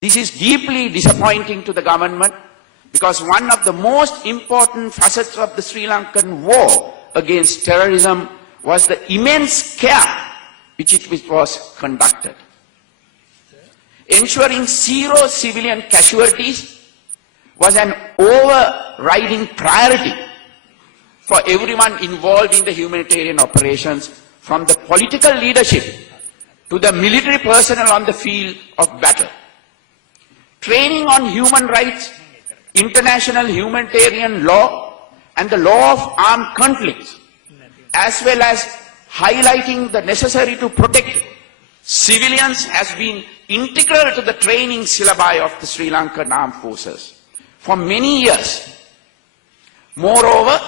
This is deeply disappointing to the government because one of the most important facets of the Sri Lankan war against terrorism was the immense care which was conducted. Ensuring zero civilian casualties was an overriding priority for everyone involved in the humanitarian operations, from the political leadership to the military personnel on the field of battle. Training on human rights, international humanitarian law, and the law of armed conflicts, as well as highlighting the necessary to protect civilians, has been integral to the training syllabi of the Sri Lankan armed forces for many years. Moreover,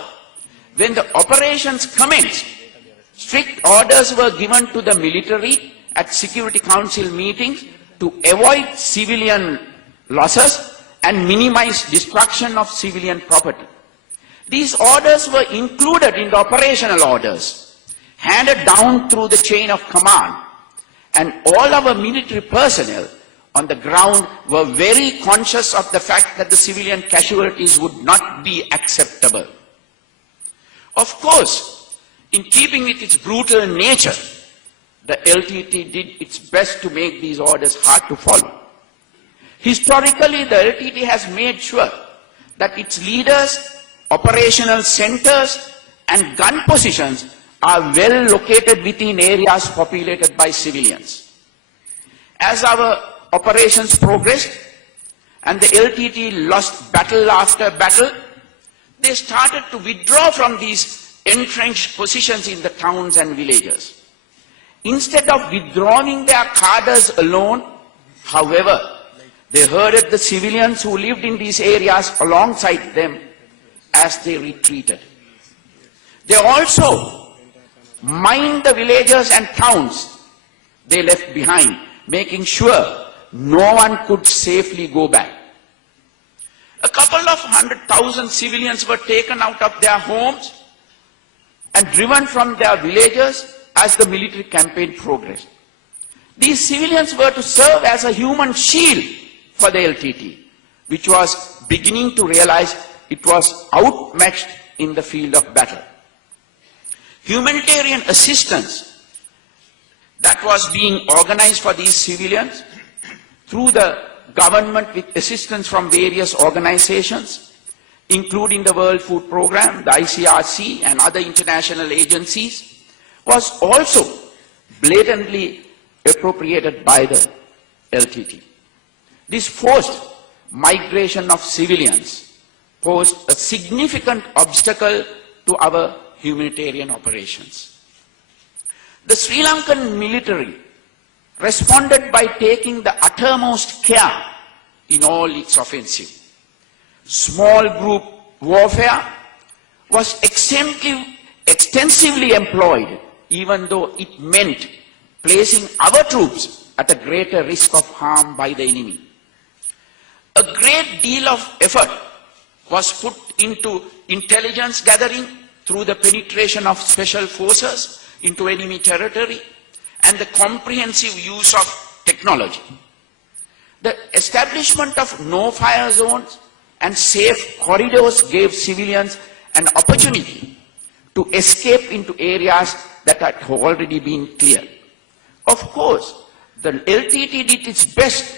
when the operations commenced, strict orders were given to the military at Security Council meetings to avoid civilian losses and minimize destruction of civilian property. These orders were included in the operational orders, handed down through the chain of command, and all our military personnel on the ground were very conscious of the fact that the civilian casualties would not be acceptable. Of course, in keeping with its brutal nature, the LTT did its best to make these orders hard to follow. Historically, the LTT has made sure that its leaders, operational centers, and gun positions are well located within areas populated by civilians. As our operations progressed and the LTT lost battle after battle, they started to withdraw from these entrenched positions in the towns and villages. Instead of withdrawing their cadres alone, however, they herded the civilians who lived in these areas alongside them as they retreated. They also mined the villages and towns they left behind, making sure no one could safely go back. A couple of 100,000 civilians were taken out of their homes and driven from their villages as the military campaign progressed. These civilians were to serve as a human shield for the LTT, which was beginning to realize it was outmatched in the field of battle. Humanitarian assistance that was being organized for these civilians through the government with assistance from various organizations, including the World Food Programme, the ICRC, and other international agencies, was also blatantly appropriated by the LTT. This forced migration of civilians posed a significant obstacle to our humanitarian operations. The Sri Lankan military responded by taking the uttermost care in all its offensive. Small group warfare was extensively employed, even though it meant placing our troops at a greater risk of harm by the enemy. A great deal of effort was put into intelligence gathering through the penetration of special forces into enemy territory and the comprehensive use of technology. The establishment of no-fire zones and safe corridors gave civilians an opportunity to escape into areas that had already been cleared. Of course, the LTT did its best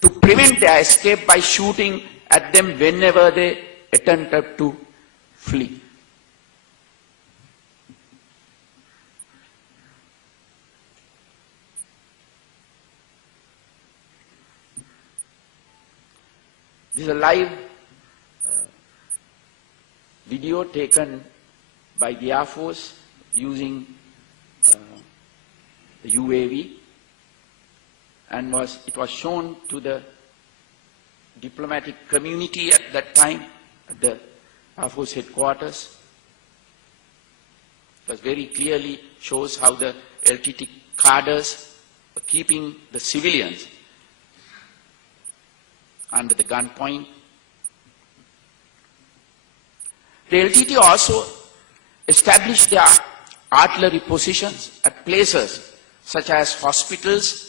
to prevent their escape by shooting at them whenever they attempted to flee. This is a live video taken by the Air Force using the UAV, and it was shown to the diplomatic community at that time at the Air Force headquarters. It was very clearly shows how the LTT cadres were keeping the civilians under the gunpoint. The LTT also established their artillery positions at places such as hospitals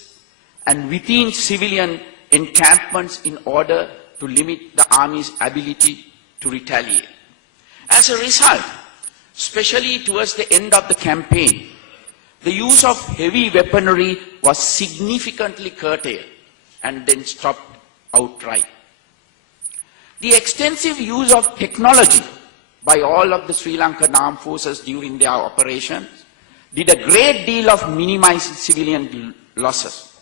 and within civilian encampments in order to limit the army's ability to retaliate. As a result, especially towards the end of the campaign, the use of heavy weaponry was significantly curtailed and then stopped outright. The extensive use of technology by all of the Sri Lankan armed forces during their operations did a great deal of minimizing civilian losses.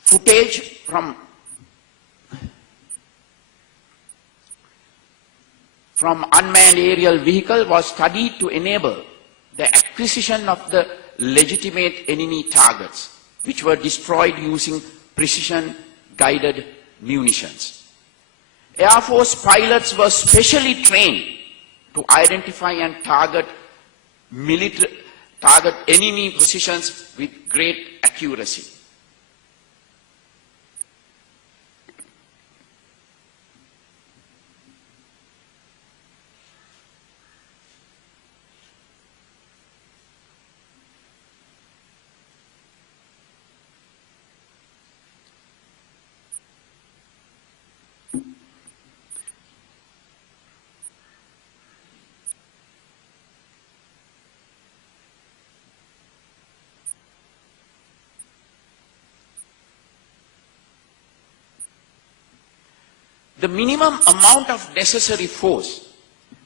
Footage from unmanned aerial vehicle was studied to enable the acquisition of the legitimate enemy targets, which were destroyed using precision-guided munitions. Air Force pilots were specially trained to identify and target enemy positions with great accuracy. The minimum amount of necessary force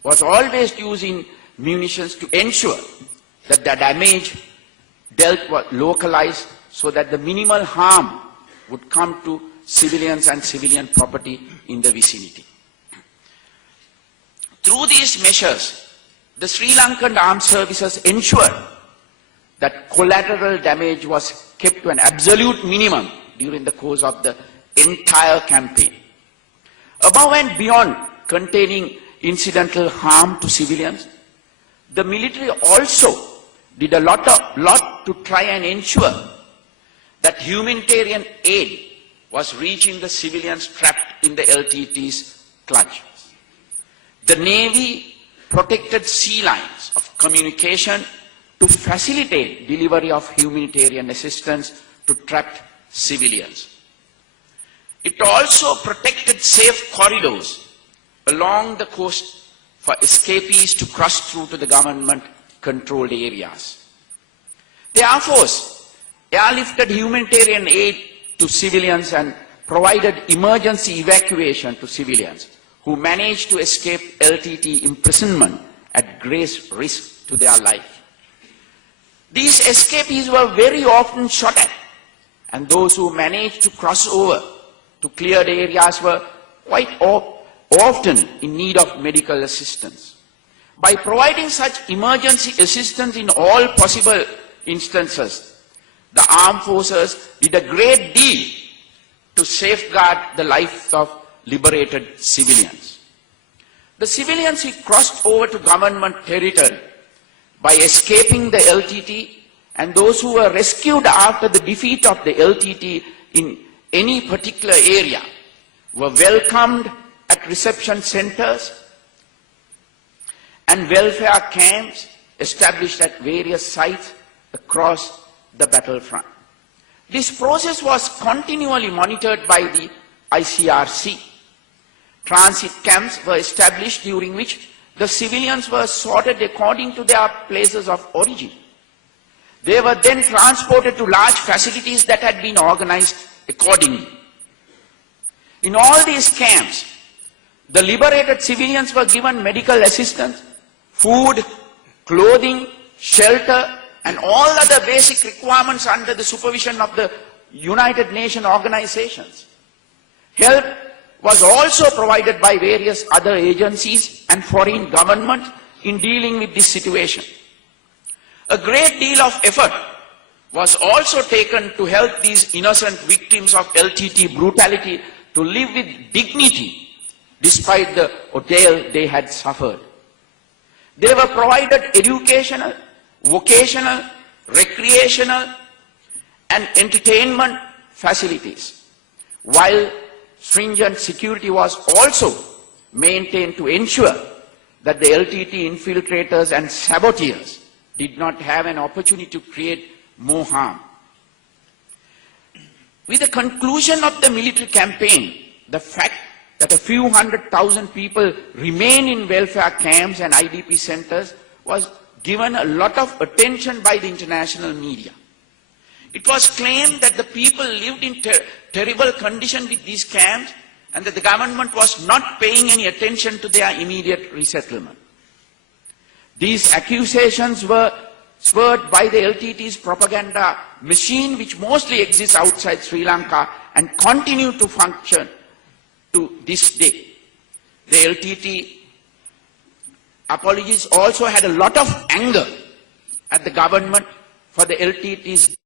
was always used in munitions to ensure that the damage dealt was localized so that the minimal harm would come to civilians and civilian property in the vicinity. Through these measures, the Sri Lankan armed services ensured that collateral damage was kept to an absolute minimum during the course of the entire campaign. Above and beyond containing incidental harm to civilians, the military also did a lot to try and ensure that humanitarian aid was reaching the civilians trapped in the LTT's clutch. The Navy protected sea lines of communication to facilitate delivery of humanitarian assistance to trapped civilians. It also protected safe corridors along the coast for escapees to cross through to the government-controlled areas. The Air Force airlifted humanitarian aid to civilians and provided emergency evacuation to civilians who managed to escape LTT imprisonment at great risk to their life. These escapees were very often shot at, and those who managed to cross over to cleared areas were quite often in need of medical assistance. By providing such emergency assistance in all possible instances, the armed forces did a great deal to safeguard the lives of liberated civilians. The civilians who crossed over to government territory by escaping the LTT and those who were rescued after the defeat of the LTT in any particular area were welcomed at reception centers and welfare camps established at various sites across the battlefront. This process was continually monitored by the ICRC. Transit camps were established during which the civilians were sorted according to their places of origin. They were then transported to large facilities that had been organized accordingly. In all these camps, the liberated civilians were given medical assistance, food, clothing, shelter, and all other basic requirements under the supervision of the United Nations organizations. Help was also provided by various other agencies and foreign governments in dealing with this situation. A great deal of effort was also taken to help these innocent victims of LTT brutality to live with dignity despite the ordeal they had suffered. They were provided educational, vocational, recreational, and entertainment facilities, while stringent security was also maintained to ensure that the LTT infiltrators and saboteurs did not have an opportunity to create more harm. With the conclusion of the military campaign, the fact that a few 100,000 people remain in welfare camps and IDP centers was given a lot of attention by the international media. It was claimed that the people lived in terrible conditions with these camps and that the government was not paying any attention to their immediate resettlement. These accusations were spurred by the LTT's propaganda machine, which mostly exists outside Sri Lanka and continue to function to this day. The LTT apologies also had a lot of anger at the government for the LTT's